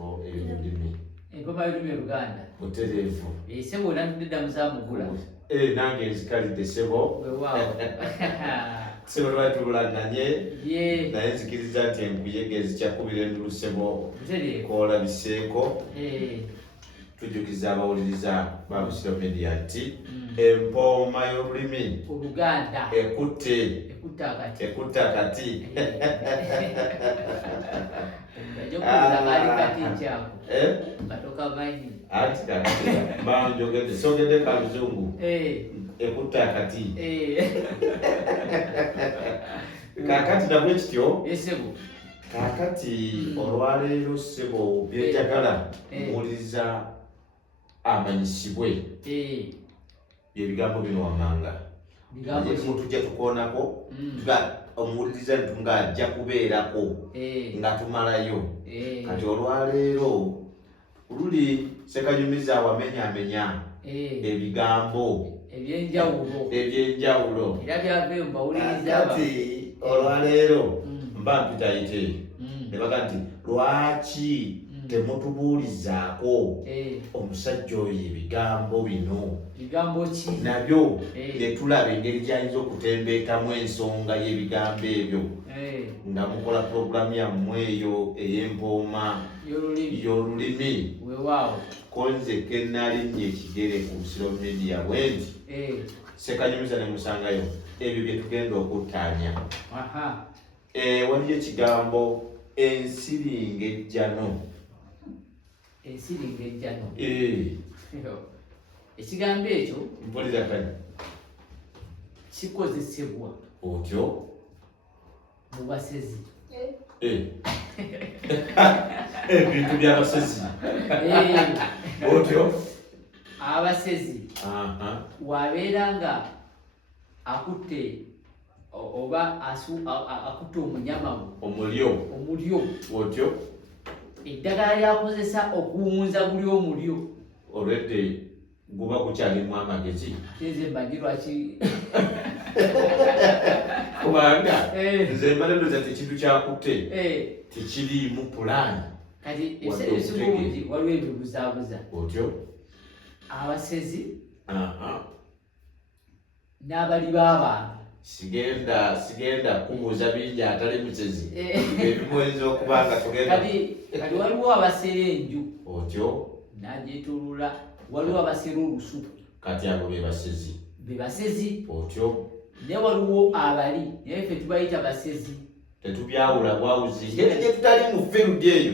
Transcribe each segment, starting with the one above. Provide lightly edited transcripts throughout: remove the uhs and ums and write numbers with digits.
ssebo ebirimi. Empoma y'olulimi Oluganda. Mutereevu. Ssebo nantudde musaamugula. Nange nzikalidde ssebo. Weewaawo. Ssebo lwali tululananye. Naye nzikiriza nti enkuyege ezikyakubira endulu ssebo koolabiseeko. Tujjukiza abawuliriza ba Busiro Media nti empooma y'olulimi Oluganda ekutte akati. Ati kakati banjogedde sogedde kaluzungu ekutte akati. Kakati nabwe kityo. Kakati olwaleero ssebo byenjagala muwuliriza amanyisibwe ebigambo bino wammanga. Tujja tukoonako omuwuliriza ng'ajja kubeerako nga tumalayo. Kati olwaleero luli Ssekanyumiza wamenyamenya ebigambo eby'enjawulo. Kati olwaleero mba mpitayite ne baga nti lwaki temutubuulizaako omusajja oyo ebigambo bino nabyo ne tulaba engeri gy'ayinza okutembeetamu ensonga y'ebigambo ebyo nga mukola puroguramu yammwe eyo ey'empooma y'olulimi. Ko nze ke nnalinnya ekigere ku Busiro Media bwe nti Ssekanyumiza ne musangayo ebyo bye tugenda okuttaanya. Waliyo ekigambo ensiringejjano. Ekigambo ekyo mpulira kani kikozesebwa otyo mu basezi. Ebintu by'abasezi otyo abasezi wabeera nga akutte oba akutte omunyama omulyo otyo eddagala lyakozesa okuwunza buli omulyo olwedde guba gukyalimu amagezi. Nze mbanyi lwaki kubanga nze mbalendooza ti kintu kyakutte tekiriimu pulaani. Kati ebisinga waliwo ebibuzaabuza otyo abasezi n'abali b'abantu. Sigenda kubuuza bingi atali musezi ebimuweza okuba nga tugenda. Kati waliwo abasera enju otyo n'agyetooloola, waliwo abasera olusuku. Kati abo be basezi otyo. Ne waliwo abali naye ffe tubayita basezi. Tetubyawula bwawuzi ngeri gye tutali mu ffe luddi eyo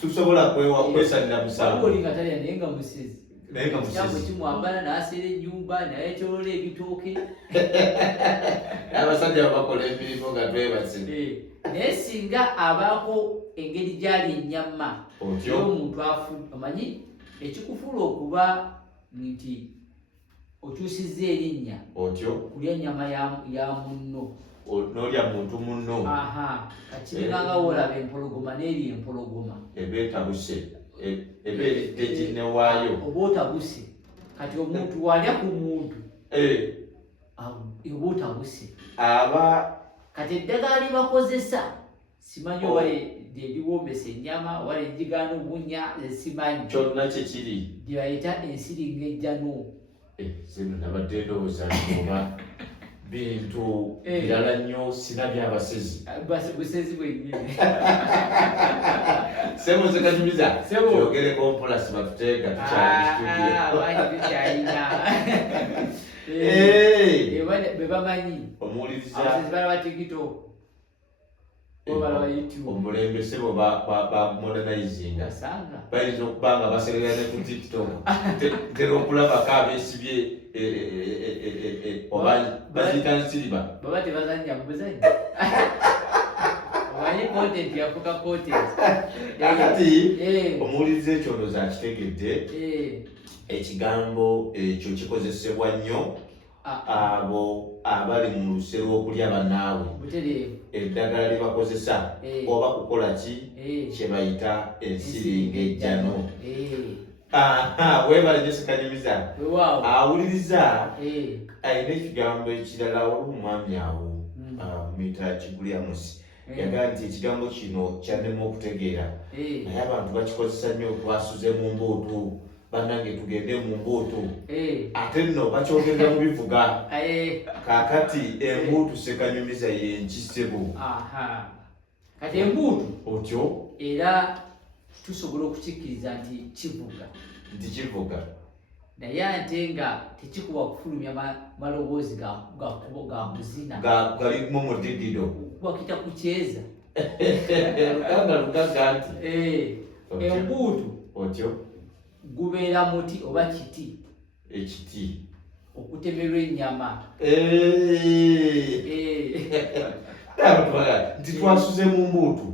tusobola kwesalira musango. Oli nga talya naye nga musezi. Ekyambo kimwambala n'aseera ennyumba n'ayetooloola ebitooke. Abasajja bakola emirimu nga twebase. Naye singa abaako engeri gy'ali ennyama y'omuntu afudde, omanyi ekikufuula okuba nti okyusizza erinnya kulya ennyama ya munno n'olya muntu munno. Kakibinganga woolaba empologoma n'eri empologoma eba etabuse eba eridde ginnewaayo oba otabuse. Kati omuntu walya ku muntu oba otabuse. Kati eddagala libakozesa simanyi oba lyeliwombesa ennyama oba lyegigaana obunya simanyi. Kyonna kyekiri gye bayita ensiringejjano. Zino nabadde ndowooza oba bintu birala nnyo sina by'abasezi. Busezi bwennyini. Ssebo Ssekanyumiza yogereko mpola sibatuteega tukyalina bwe bamanyi omuwuliriza abasezi balaba TikTok balaba YouTube. Omulembe ssebo ba modernizinga bayinza okuba nga baserera ne ku TikTok ntera okulabako abeesibye oba baziyita nsiriba baba tebazannya mu buzanyi. Omanyi content yafuka content. Kati omuwuliriza ekyo ndowooza akitegedde. Ekigambo ekyo kikozesebwa nnyo abo abali mu luse lw'okulya bannaawe. Eddagala lye bakozesa oba kukola ki kye bayita ensiringejjano. Weebale nnyo Ssekanyumiza. Awuliriza alina ekigambo ekirala waliwo omwami awo muyita Kigulyamusi yagamba nti ekigambo kino kyannema okutegeera naye abantu bakikozesa nnyo twasuze mu mbuutu bannange tugende mu mbuutu ate nno bakyogera mu bivuga kaakati embuutu Ssekanyumiza yenkisebo kati embuutu otyo era tusobola okukikkiriza nti kivuga naye ate nga tekikuba kufulumya maloboozi ga kuzina galimu mudidido wakita kukyeza luganda lugaga nti embuutu otyo gubeera muti oba kiti ekiti okutemerwa ennyama nti twasuze mu mbuutu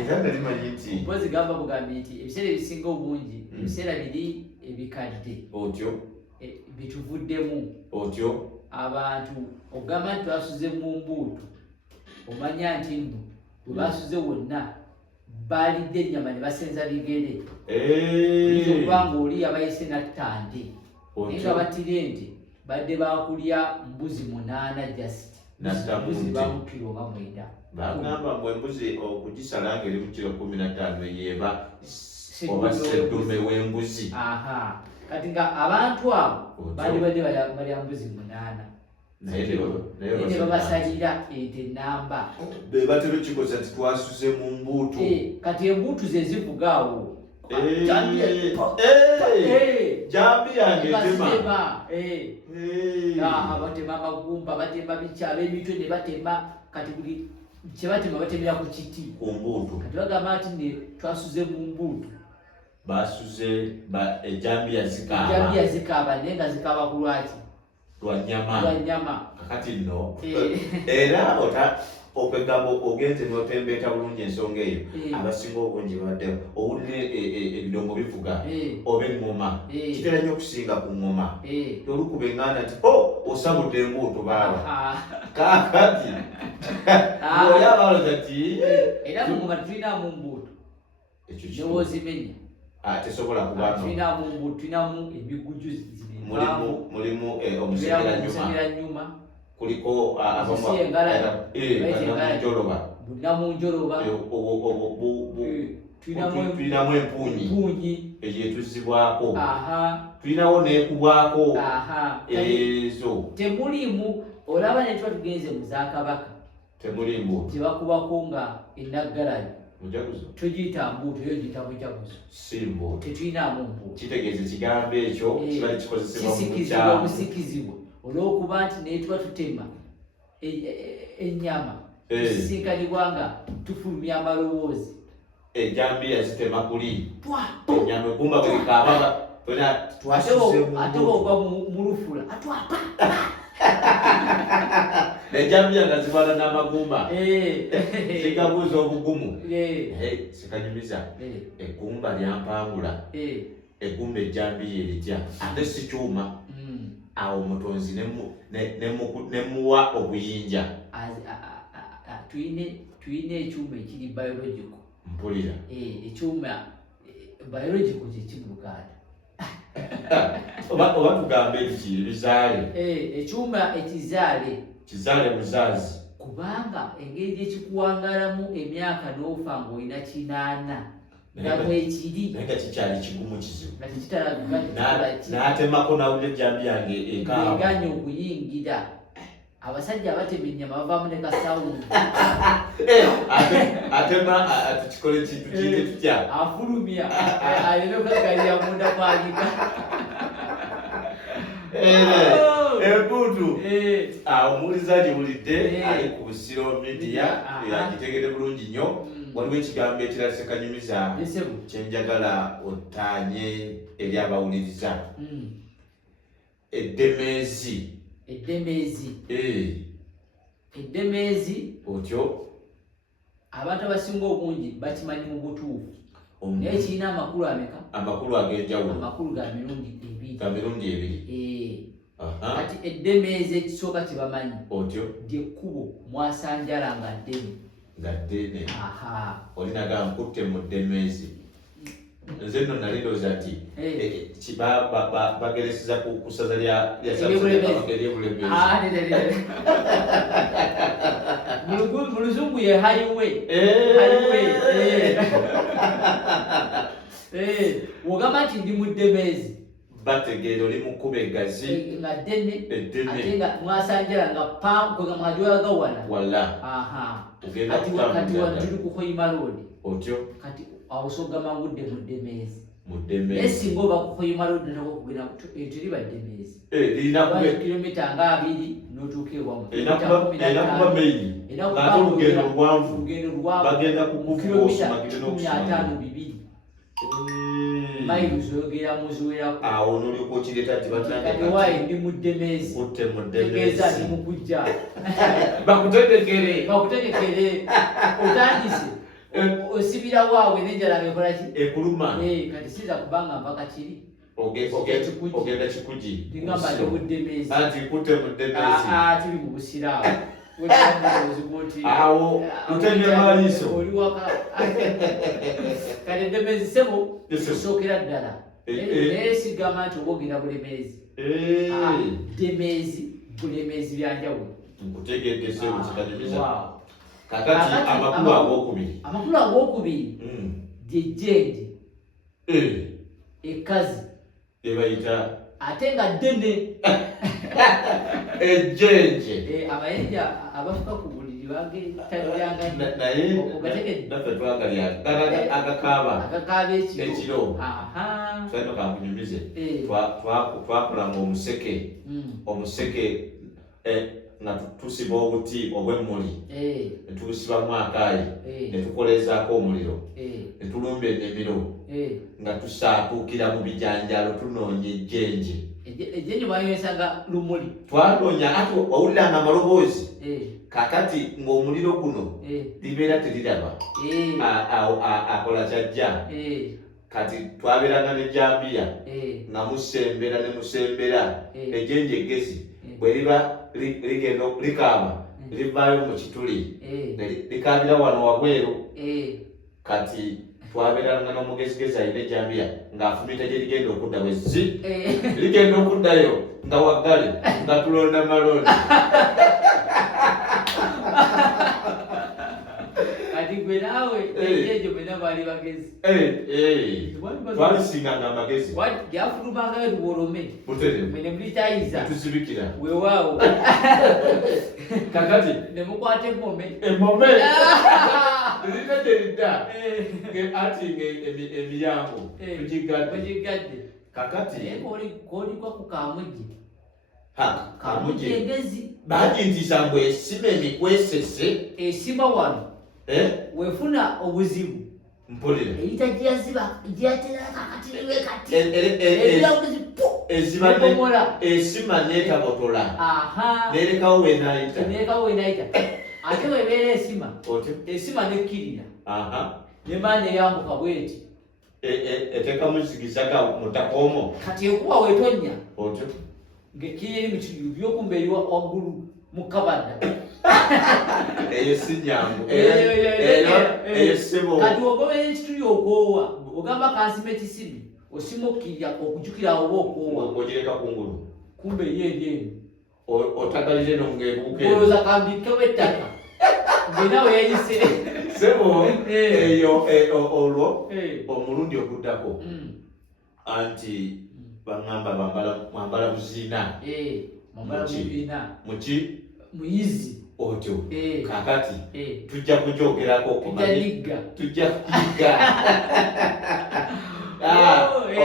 era nalimanyi nti mpozi gamba bugambye nti ebiseera ebisinga obungi ebiseera biri ebikadde otyo bituvuddemu otyo abantu ogamba nti twasuze mu mbuutu omanya nti nno bwe basuze wonna balidde ennyama ne basenza bigere okubanga oli yabayise nattande naye nga batire nti badde bakulya mbuzi 8 just mbuzi bamukiro oba 9 bagamba mbwe embuzi okugisala ngeri mu kiro 15 yeba oba seddume w'embuzi kati nga abantu abo bali badde balya mbuzi 8 naye ne babasalira ente namba be batera kikosa nti twasuze mu mbuutu kati embuutu ze zivuga awo jambi yange tema abatema amagumba batema bikyalo emitwe ne batema kati buli kyebatema batemera ku kiti ku mbuutu kati bagamba nti ne twasuze mu mbuutu basuze ejambi yazikaaba naye nga zikaaba ku lwaki lwa nyama kakati nno era okwegamba ogenze notembeeta bulungi ensonga eyo abasinga obungi baddeho owulire ebidongo bivuga oba eŋŋoma kitera nnyo okusinga ku ŋŋoma tolukuba eŋŋanda nti osabudde embuutu baaba kakati oli abaloza ti era mu ŋŋoma tulinamu mbuutu newoozimenya tesobola kubano tulinamu mbuutu tulinamu emiguju mulimu omusengeranyuma kuliko namunjoloba tulinamu empuunyi ezetuzibwako tulinawo nekubwako ezo temulimu olaba netuba tugenze mu Zakabaka temulimu tebakubako nga enaggalani mujaguzo tugiyita mbuutu eyo giyita mujaguzo simbo tetulinamu mbuutu kitegeeza ekigambo ekyo kiba kikozesebwa kisikizibwa obusikizibwa olw'okuba nti naye tuba tutema ennyama tusisinkanibwa nga tufulumya amaloboozi ejambi yazitema kuli ennyama egumba bwekaaba ate oba mu lufula atwapa ejambi nga zifaana n'amagumba zigabuuza obugumu Ssekanyumiza egumba lyampangula egumba ejambi yeritya ate si kyuma awo omutonzi nemuwa obuyinja tuyina ekyuma ekiri biological mpulira ekyuma biological kyeki mu Luganda oba tugambe ekiri bizaale ekyuma kizaale muzaazi kubanga engeri gyekikuwangalamu emyaka n'ofa ng'olina 8 nga bwekiri naye nga kikyali kigumu kizibu n'atemako nawulira ejambi yange eganya okuyingira abasajja abatema ennyama bavaamu ne kasawundi atema tukikole kintu kiyite tutya afulumya aleme okagalira munda kwaliga embuutu omuwuliza giwulidde ali ku Busiro Media yagitegedde bulungi nnyo waliwo ekigambo ekirala Ssekanyumiza kyenjagala ottaanye eri abawuliriza eddemeezi otyo abantu abasinga obungi bakimanyi mu butuufu naye kirina amakulu ameka amakulu ag'enjawulo amakulu ga mirundi 2 kati eddemeezi ekisooka kyebamanyi otyo lyekkubo mwasanjala nga ddene nga ddene olinaga nkutte mu ddemeezi nze nno nalirooza nti bagereseza ku ssaza lya ery'Ebulebezi. Mu Luzungu ye highway. Wogamba nti ndi mu Ddemezi. Bategeera oli mu kkuba eggazi nga ddene ate nga mwasanjala nga nga mwajolaga wala. Kati wano tuli ku Hoima Road. Otyo kati awo sogama ngudde mu Ddemezi. Naye singa oba ku Hoima Road nako kugenda tuli ba Ddemezi. Lirina kilomita nga 2 n'otuuka ewamu. Kuba maini ng'ate olugendo luwanvu bagenda kilomita 15 mayilu zoyogera muziwerako. Awo n'olyoka okireeta nti batandikawayi ndi mu Ddemezi. Tegeeza ndi mu kujja. Bakutegekere otandise osibira waawe n'enjala ekola ki? Ekuluma. Kati siza kubanga mpaka kiri. Ogenda Kikugi. Ngamba ndi mu Ddemezi. Anti kutte mu Ddemezi. Tuli mu busiraawo. Awo utende maliso. Oli waka. Kati Ddemezi sebo sookera ddala. Naye sigamba nti obwogera Bulemezi. Ddemezi Bulemezi byanjawulo. Nkutegedde sebo kikanyumiza. Kakati amakulu ag'okubiri ly'ejjenje ekkazi ebayita ate nga ddene. Ejjenje abayinja abafuka ku buliri bagetaniranga naye naffe twagalya agakaaba ekiro. Saino kankunyumize twakulanga omuseke nga tusiba obuti obw'emmuli netubusibamu akaayi netukolezaako omuliro netulumba ennimiro nga tusaatuukira mu bijanjalo tunoonya ejjenje. Ejjenje bwayesanga lumuli twanoonya ate wawuliranga amaloboozi kakati ng'omuliro guno libeera teriraba akola kyajja. Kati twabeeranga n'ejjambiya nga musembera ne musembera ejjenje eggezi bwe liba ligenda likaaba livaayo mu kituli likaabira wano wabweru. Kati twabeeranga n'omugezigezi alina ejjambiya ng'afumita gye ligenda okudda bwezzi ligenda okuddayo nga waggale nga tulonda malonda. Kati gwe naawe ejjenje mwena baali bagezi. Twalisinganga amagezi gyafulumangayo lubolome mwene mulitayiza tuzibikira weewaawo. kakati nemukwata emmome lirina gyeridda ati emiyango tugigadde. Kakati kolikwa ku Kamuji engezi bagintisa ngu esima emikwesese esima wano wefuna obuzibu mpulira eyita gyaziba gyatera kakatiriwe kati esima netabotola nerekawo wenayita ate webeera esima nekkirira nemaana eyambuka bweti etekamu zigizaga mutakoomo kati ekuba wetonya ngekiri mu kiyu byokumba eri waggulu mu kabada. Eyo si nyangu eyo sebo kati ogobera ekituli okoowa ogamba kansima ekisibi osima okkirya okujjukira oba okoowa ogireka kungulu kumbe yeyeeni otagalire nomngebuke olowooza kambikewo ettaka ngenawe yeyise sebo eyo olwo omulundi oguddako anti bangamba mwambala buziina muki muyizi otyo kakati tujja kujoogerako tujja kuyiga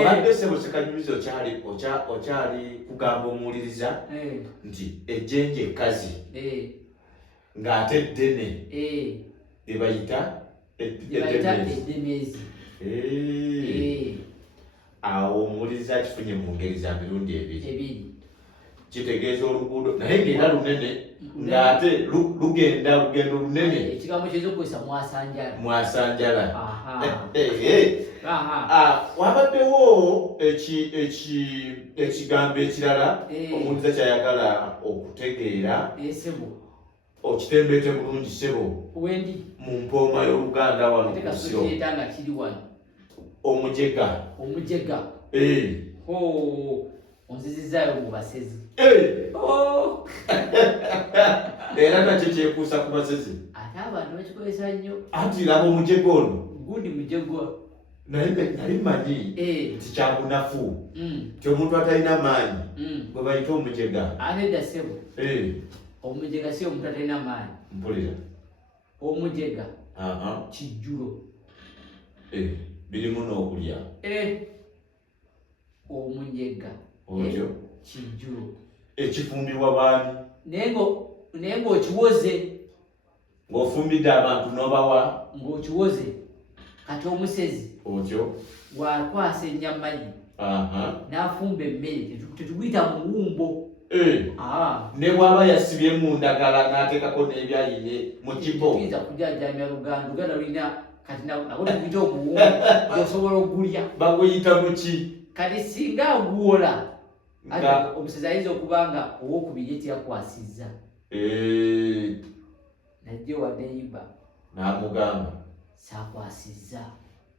obadde sebo sekanyumizi okyali kugamba omuwuliriza nti ejjenje ekkazi ng'ate ddene lyebayita eddemezi. Awo omuwuliriza akifunye mu ngeri za mirundi ebiri. Kitegeeza oluguudo naye ng'era lunene ng'ate lugenda lugendo lunene. Ekigambo kyezokozesa mwasanjala. Wabaddewo ekigambo ekirala omuwuliriza kyayagala okutegeera okitembeete bulungi sebo mu mpooma y'Oluganda wano ku Busiro. omujega onzizizaayo mu basezi era nakyo kyekuusa ku basezi ate abantu bakikozesa nnyo anti laba omujega ono gudi mujego nali manyi nti kyabunafu ti omuntu atalina maanyi gwe bayita omujega ate edda ssebo omujega si omuntu atalina maanyi mpulira omujega kijjulo birimu n'okulya omujega otyo kijjulo ekifumbibwa baani naye ng'okiwoze ng'ofumbidde abantu n'obawa ng'okiwoze kati omusezi otyo bw'akwasa ennyamagi n'afumba emmere tetuguyita muwumbo ne bw'aba yasibye mu ndagala n'ateekako n'ebyayire mu kibo tuyinza kujajamya luganda lulina kati nako tuguyita omuwumbo osobola okugulya baguyita muki kati singa aguwola omusezi ayinza okuba nga owokubiri etyakwasizza najje waddeyiba n'amugamba saakwasizza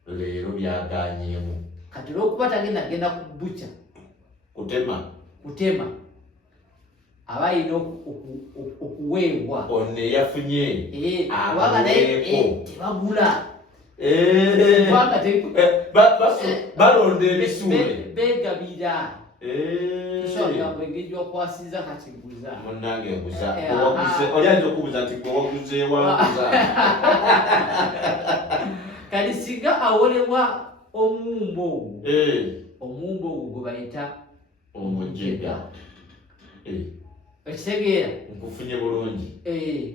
leero byaganyeemu kati olwokuba tagenda ku bbuca kutema aba ayina okuweebwa ono eyafunye kubanga naye tebagula balonda ebisuule begabira tusogambo engeri gyokwasiza kakiguza munange nguza oyinza okubuuza nti gwe waguzeewanguza kati singa awolebwa omuwumbo ogwo omuwumbo ogwo gwe bayita omujega ekitegeera nkufunye bulungi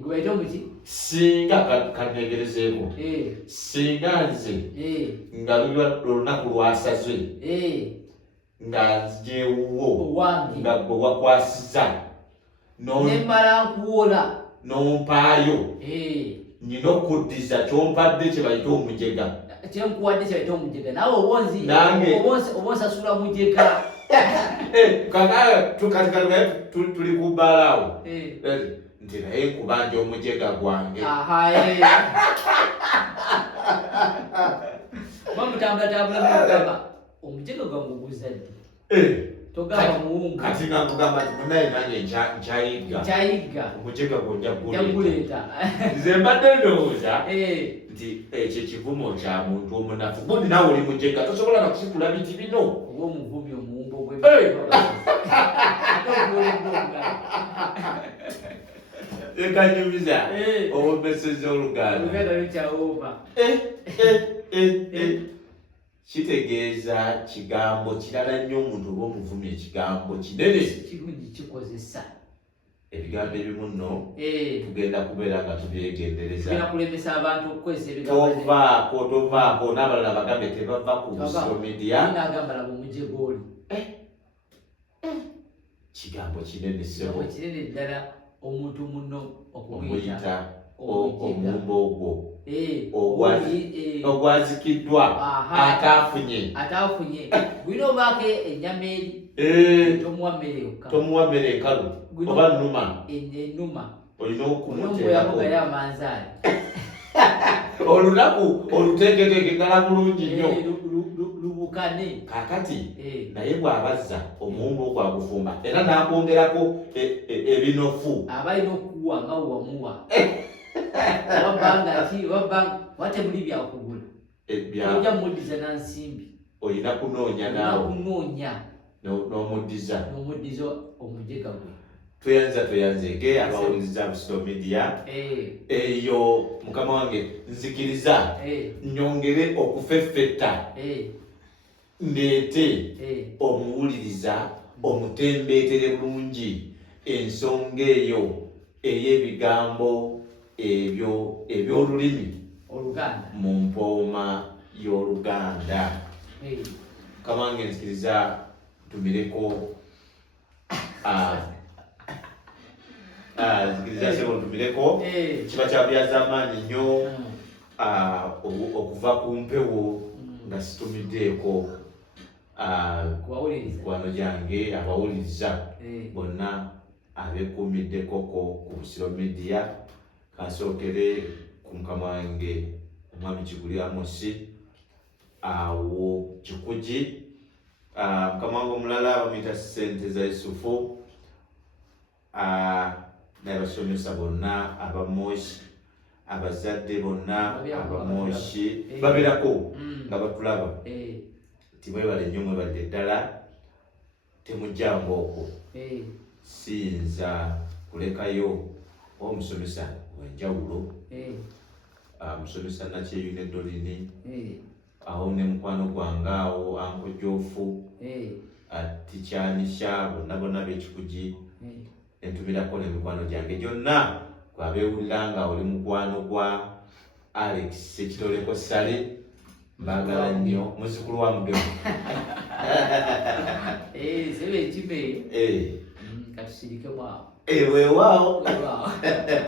gwe bayita omuki singa kanegerezeeko singa nze nga lunaku lwasazwe nga nzijewuwo nga gwe wakwasiza nemala nkuwola n'ompaayo nina okuddiza kyompadde kye bayita omujega kyenkuwadde kye bayita omujega nawe oba onsasula mujega kakaaye tuli ku bbaalawo nti naye nkubanja omujega gwange bamutambulatambula omujega gwange oguzadde togamba muwumbo kati nga nkugamba nti munaye nange nkyayigga omujega gwenjaguleeta nze mbadde ndowooza nti ekyo ekivumo kya muntu omunafu gundi nawe oli mujega tosobola na kusikula biti bino oba omuvumi omuwumbo gwe ekanyumiza obumeseza oluganda lukyawooma kitegeeza kigambo kirala nnyo omuntu oba omuvumi ekigambo kinene kirungi kikozesa ebigambo ebimu nno tugenda kubeera nga tubyegendereza tugenda kulemesa abantu okukozesa ebigambo tovaako n'abalala bagambe tebava ku social media nagamba laba omujega oli kigambo kinene sebo kinene ddala omuntu muno okuyita omumbo ogwo ogwazikiddwa ataafunye gwina obaako ennyama eri tomuwa mmere enkalu oba nnuma olina okumuteerayo amanzaali olunaku oluteeketeeke ngala bulungi nnyo lubukane kakati naye bw'abazza omuwumbo ogwo agufumba era n'akwongerako ebinofu aba alina okuwa nga wewamuwa wabbanga ki wate muli byakugula ojja muddiza nansimbi olina kunoonya naawe n'omuddiza omujega gwe tweyanzeege abawuliriza social media eyo mukama wange nzikiriza nyongere okufeffetta ndeete omuwuliriza omutembeetere bulungi ensonga eyo ey'ebigambo ebyo eby'olulimi mu mpooma y'Oluganda. Mukama wange nzikiriza tumireko tumireko kiba kyabyaza amaanyi nnyo okuva ku mpewo nga situmiddeeko wano gyange abawuliriza bonna abekuumiddekoko ku Busiro Media. Kansookere ku mukama wange omwami Kiguli Amosi awo Kikugi. Mukama wange omulala bamuyita Ssente za Yusufu. N'abasomesa bonna abamoshi, abazadde bonna abamoshi babeerako nga batulaba. Timwebale nnyo, mwebale ddala, temujjangu okwo. Siyinza kulekayo omusomesa wenjawulo, musomesa Nakyeyune Dolini, awo ne mukwano gwange awo Anko Jofu, Tikyanisha, bonna b'Ekikugi. Entumirako n'emikwano gyange gyonna gwabeewulira nga oli mukwano gwa Alex Sekitoleko Sale. Mbagala nnyo, muzzukulu wa Mugema. Sebe ekime katusirike mwawo. Weewaawo.